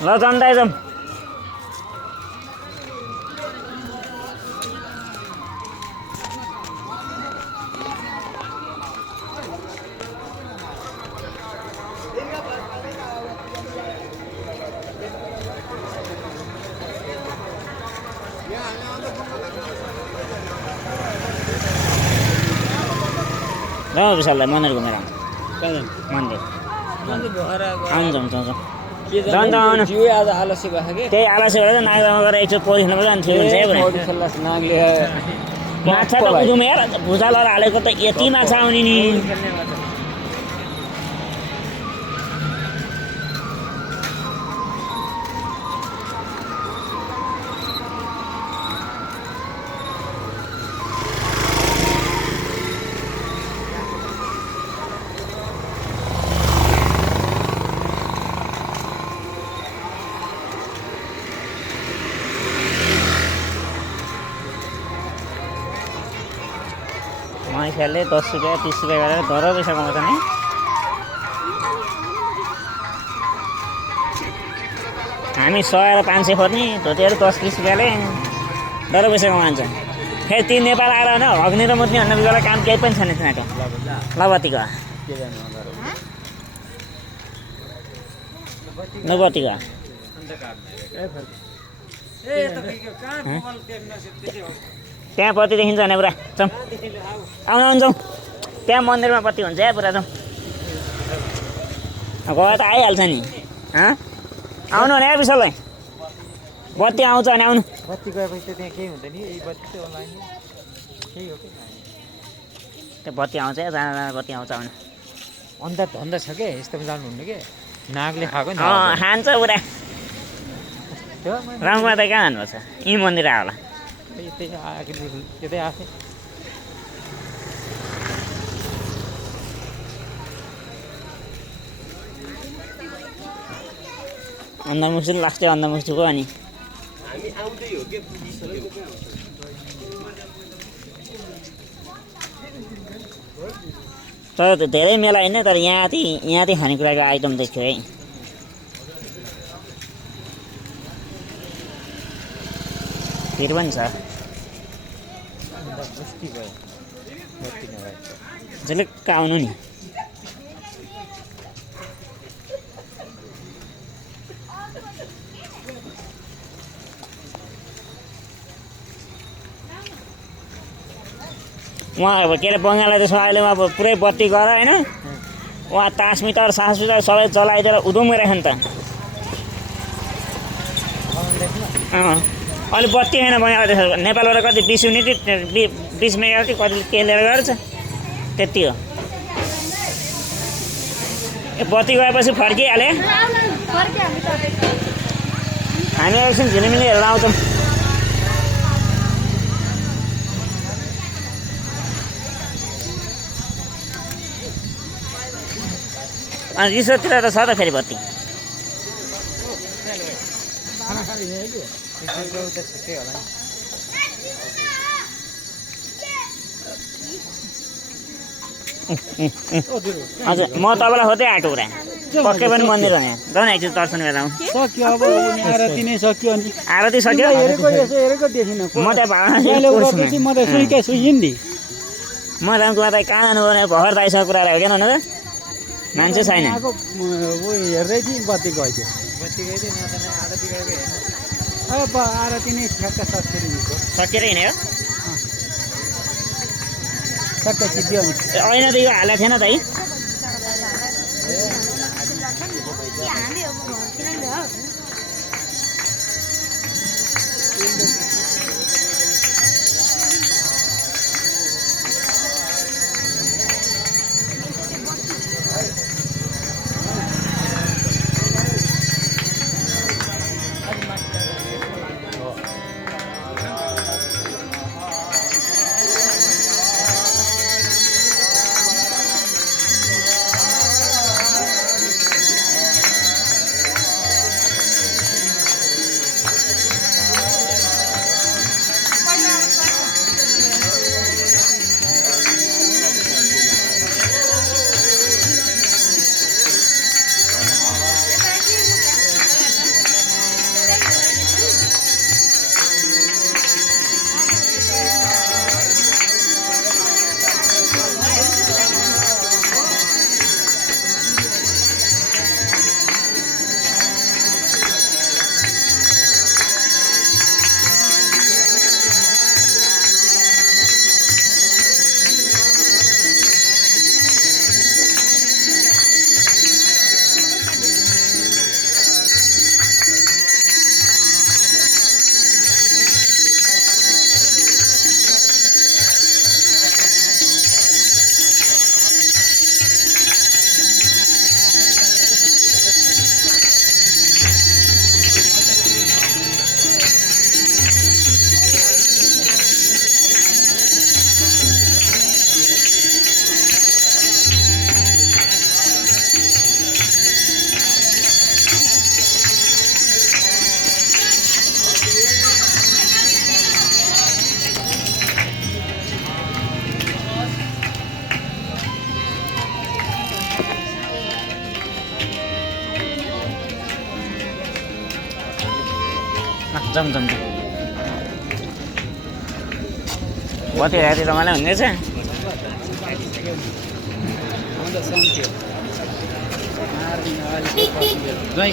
ल जाँदै जाउँ जाउँ विशाललाई मन्दिर घुमेर आउँछ मन्दिर आउनु जाउँ आउनु त्यही आलस्य भएर नागदामा गएर एकचोटि पौडी खेल्नु पर्छ अनि ठिक हुन्छ माछा त उदुम हेर भुजालहरू हालेको त यति माछा आउने नि मान्छेहरूले 10 रुपियाँ 30 रुपियाँ गरेर धर पैसा कमाउँछन् है हामी 100 र 500 खोज्ने धोतीहरू 10-20 रुपियाँले धर पैसा कमाउँछ फेरि ती नेपाल आएर होइन हग्ने र मुत्ने भन्ने बिगाएर काम केही पनि छैन तिनीहरूको लबतीको नबतीको त्यहाँ बत्ती देखिन्छ भने पुरा जाउँ आउनु आउनु जाउँ त्यहाँ मन्दिरमा बत्ती हुन्छ है पुरा जाउँ गए त आइहाल्छ नि आउनु भने विशाललाई बत्ती आउँछ भने आउनु बत्ती गएपछि त त्यहाँ केही हुँदैन यही बत्ती चाहिँ अनलाइन केही हो कि त्यो बत्ती आउँछ जाँदा जाँदा बत्ती आउँछ आउनु अन्त धन्दा छ क्या यस्तोमा जानुहुन्न कि नागले खाएको नि खान्छ पुरा राममा त कहाँ जानुपर्छ यहीँ मन्दिर आयो होला त्यतै आफै अन्धमुक्ति लाग्छ अन्धमुक्तिको अनि तर धेरै मेला होइन तर यहाँ खानेकुराको आइटम देख्यो है फेरि पनि छ झुलुक्क आउनु नि उहाँ अब के अरे बङ्गाललाई त्यसमा अहिले अब पुरै बत्ती गर होइन उहाँ ट्रान्समिटर सासमिटर सबै चलाइदिएर उधुम राख्यो नि त अहिले बत्ती छैन बङ्गाल नेपालबाट कति 20 युनिट 20 मेगा कति के लिएर गर्छ त्यति हो बत्ती गएपछि फर्किहाले हामी एकछिन झिलिमिली हेरेर आउँछौँ अनि रिसोर्टतिर त छ त फेरि बत्ती हजुर म तपाईँलाई खोज्दै आएको पुरा पक्कै पनि मन्दिर भने जाउँ न एकचोटि दर्शन गरेर आउँ सक्यो अब आरती नै सक्यो अनि आरती सक्यो हेरेको देखिन म त म त सुइकै सुइन नि म रामकुमार दाइ कहाँ जानु भने भर्खर दाइसँग कुरा राखेको क्या न मान्छे छैन हेर्दै थिएँ बत्ती गइदियो बत्ती गइदियो आरती गरेको हेर्नु अब आरती नै ठ्याक्क सकेर हिँड्यो ठ्याक्क सिद्धियो नि ऐना त यो हालेको थिएन त है जाउँ जाउँ जाउँ बत्ती राति रमाइलो हुनेछ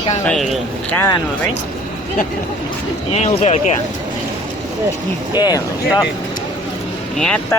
कहाँ जानु भाइ यहीँ उभै हो क्या ए यहाँ त